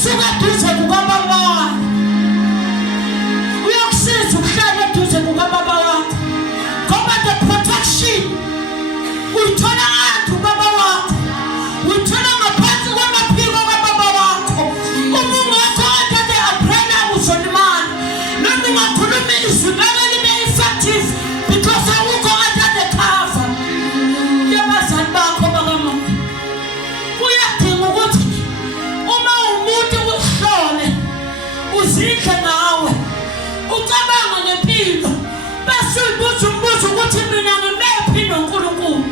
usuka duze kukababa wakho, uyokusiza ukuhlala duze kukababa wakho, ngoba the protection uyithola ngaphi ubaba wakho, uyithola ngaphansi kwamaphiko kababa wakho. Uma ungekho kade umbrella uzolimala, noma ungakhuluma izwi ngeke libe effective because awukho kade cover. Yabazali bakho bakama uyadinga ukuthi uma umuntu uhlole uzidle nawe ucabanga ngempilo bese ubuza umbuzo ukuthi mina ngimephi noNkulunkulu.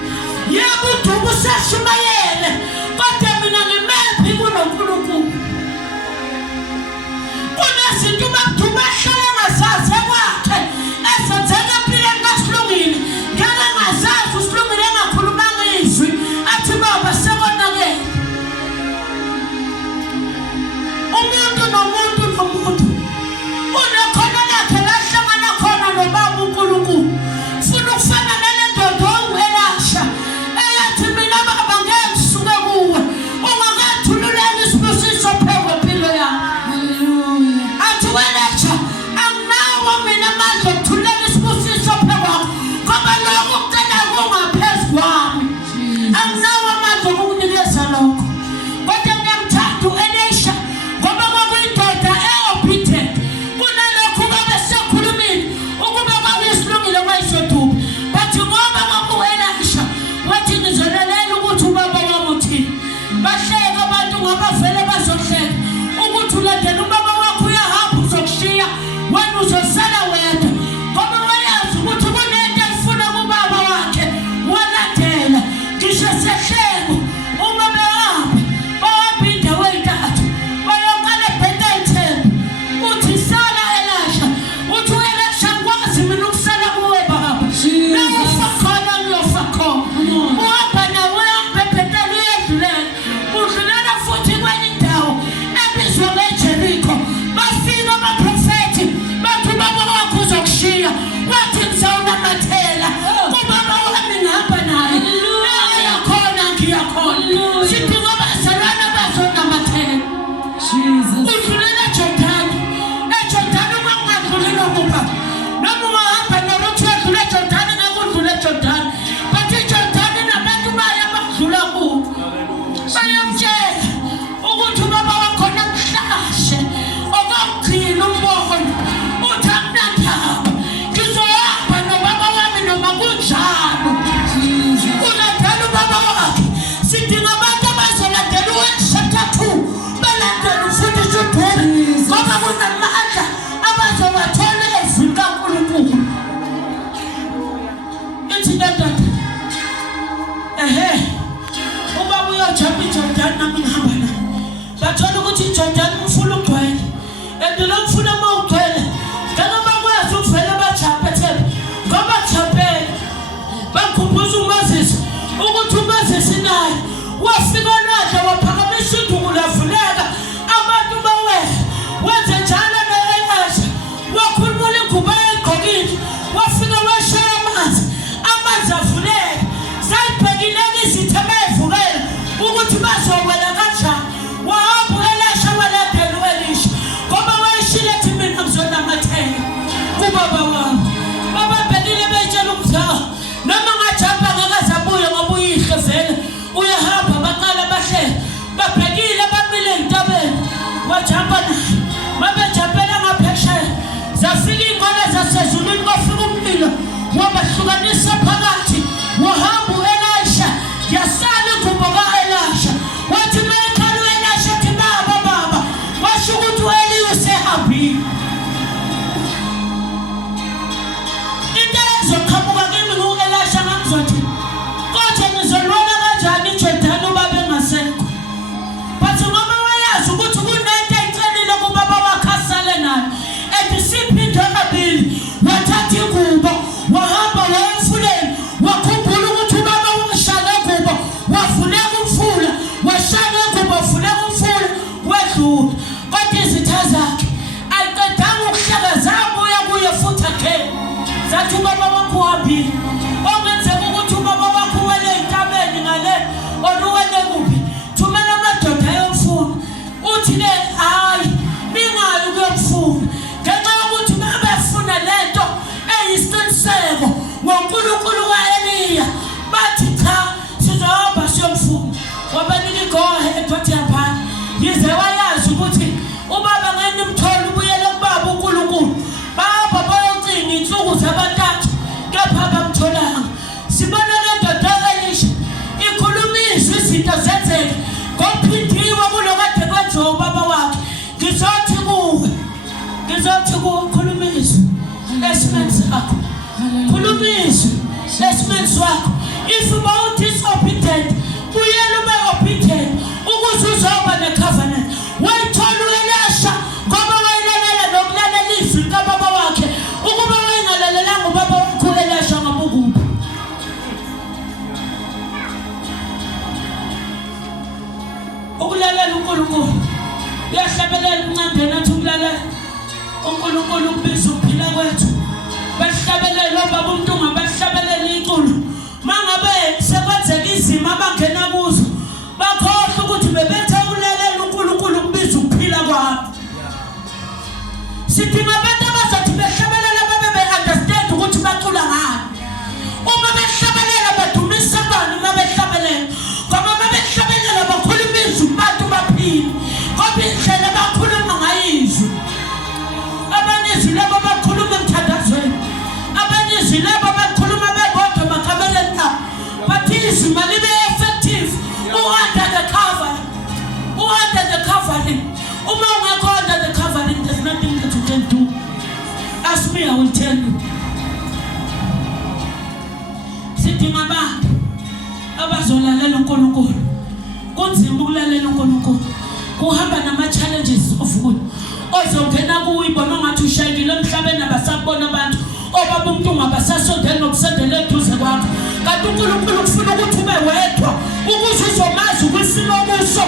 Yebo udumo usashumayele kodwa mina ngimephi kuNonkulunkulu. Kunezinto umadumo ahlala ngazazi kwakhe ezenzeka empilweni kaSilungile ngeke ngazazi uSilungile engakhulumanga izwi athi baba sekonakele. Umuntu nomuntu unekhono lakhe lahlangana khona nobaba uNkulunkulu. Funa ukufana nale ndoda uElisha eyathi mina baba ngeke ngisuke kuwe ungakathululela isibusiso phezu kwempilo yami. Athi weLisha anginawo mina amandla okuthululela isibusiso phezu kwakho ngoba lokho kucela kungaphezu kwami. Anginawo amandla okukunikeza lokho. Kodwa ngiyamthanda uElisha ngoba kwakuyindoda e-obedient kunalokhu babe sekhulumile ukuba kwakuyisilungile kwayisoduba. But ngoba kwakuElisha wathi ngizolalela ukuthi ubaba wami uthini. Bahleka abantu ngoba vele bazohleka ukuthi ulandela ubaba wakho uyahamba uzokushiya wena uzosala wedwa. Ngoba wayazi ukuthi kunento efuna kubaba wakhe walandela. Ngisho sehleko uma behamba bawabhida wey'ntathu bayoqala eBhethel uthi sala Elisha uthi uElisha ngikwazi mina ukusala kuwe baba. Nawufa khona ngiyofa khona. Uhamba nawe eBhethel uyedlulela udlulela futhi kwenye indawo ebizwa ngeJerikho. Bafika abaprofethi bathi ubaba wakho uzokushiya wathi ngizawunamathela kubaba wami ngihamba naye naye yakhona ngiyakhona sithi ngoba salana bazonamathela. Udlulela eJordani uma ungadluli nokuba noma ungahamba noluthi wedlula eJordani ngeke udlule eJordani. But eJordani nabantu baye abakudlula kuwo bayamtshela ukuthi ubaba wakhona kuhlashe okugcina umbono uthi akunandaba ngizohamba nobaba wami noma kunjalo. Ulandela ubaba wakhe. Sidinga abantu abazolandela uElisha 2 balandela umfundisi uDumo ngoba kunamandla abazobathola ezwini kaNkulunkulu. Ithi ndoda ubaba uyojampa iJordani nami ngihamba naye. Bathola ukuthi iJordani umfula ugcwele and lo mfula uma ugcwele ngeke bakwazi ukuvela bajampe thebe ngoba jampela bakhumbuza uMoses ukuthi uMoses naye wafika olwandle waphakamisa induku lavuleka abantu bawela. Wenze njalo noElisha wakhulumula ingubo ayigqokile wafika washaya amanzi avuleka. Zayibhekileka izitha mayivukela ukuthi bazowela kanjani. Wahamba uElisha walandela uElisha ngoba wayeshilo ethi mina ngizonamathela kubaba wami. Bababhekile betshela umzala noma ngajampa ngeke zabuye ngoba uyihle vele uyahamba baqala bahlele babhekile bamile entabeni wajampa naye. Babejampela ngaphesheya zafika iy'ngane zasezulwini kwafika umlilo wabahlukanisa phakathi. Wahamba uElisha yasala ingubo kaElisha wathi mayekhala uElisha ethi baba washo ukuthi uEliya usehambile. Into ezoqhamuka kimi nguElisha ngangizothi kodwa ngizolwana kanjani iJordani ubaba engasekho. But ngoba wayazi ukuthi kunento ayicelile kubaba wakhe asale nayo and siphinde kabili wathatha ingubo wahamba waya emfuleni wakhumbula ukuthi ubaba washaya ingubo wavuleka umfula washaya ingubo wavuleka umfula wedlula. Kodwa izitha zakhe ayiqedanga ukuhleka zabuya kuye futhi again zathi ubaba wakho uhambile. Ongenzeka ukuthi ubaba wakho wele entabeni ngale oluwele kuphi thumela amadoda ayomfuna uthi le wathi ukuthi ubaba ngene imtholo ubuyele kubaba uNkulunkulu baba bayocina insuku zabantathu kepha bamtholanga. Sibona le ndoda Elisha ikhulumisa izinto zenzeke kophindiwe kulokade kwenziwa ubaba wakhe. Ngizothi kuwe khulumisa esimeni sakho, khulumisa esimeni sakho. If you are disobedient, uyele ube obedient ukuze uzoba necovenant. Wayithola uElisha ngoba wayelalela nokulalela izwi kababa wakhe. Ukuba wayengalalelanga ubaba wakhe uElisha ngabukubi. Ukulalela uNkulunkulu uyahlabelela uncandeni athi ukulalela uNkulunkulu ubiza ukuphila kwethu. Bahlabelela obaba uNtunga, bahlabelela iculo. Mangabe sekwenzeka izimo abangena kuzo bakhohle ukuthi bebethe ukulalela uNkulunkulu kubiza ukuphila kwabo. Sidinga abantu abazothi behlabelela babe be-understand ukuthi bacula ngani. Uma behlabelela badumisa abantu uma behlabelela. Ngoba uma behlabelela bakhuluma izwi abantu baphile. Ngoba indlela bakhuluma ngayo izwi. Abanye izwi labo bakhuluma emthandazweni. Abanye izwi labo bakhuluma bebodwa emakamela abo. But izwi malibe effective under the covering. Under the covering. Uma ungekho under the covering, there's nothing that you can do. Ask me, I will tell you. Sidinga abantu abazolalela uNkulunkulu. Kunzima ukulalela uNkulunkulu. Kuhamba nama-challenges of good. Ozongena kuyibona ngathi ushayile emhlabeni abasabona abantu. Obaba uNtunga abasasondela nokusondela eduze kwakho. Kanti uNkulunkulu ufuna ukuthi ube wedwa ukuze uzomazi ukwisimo kuso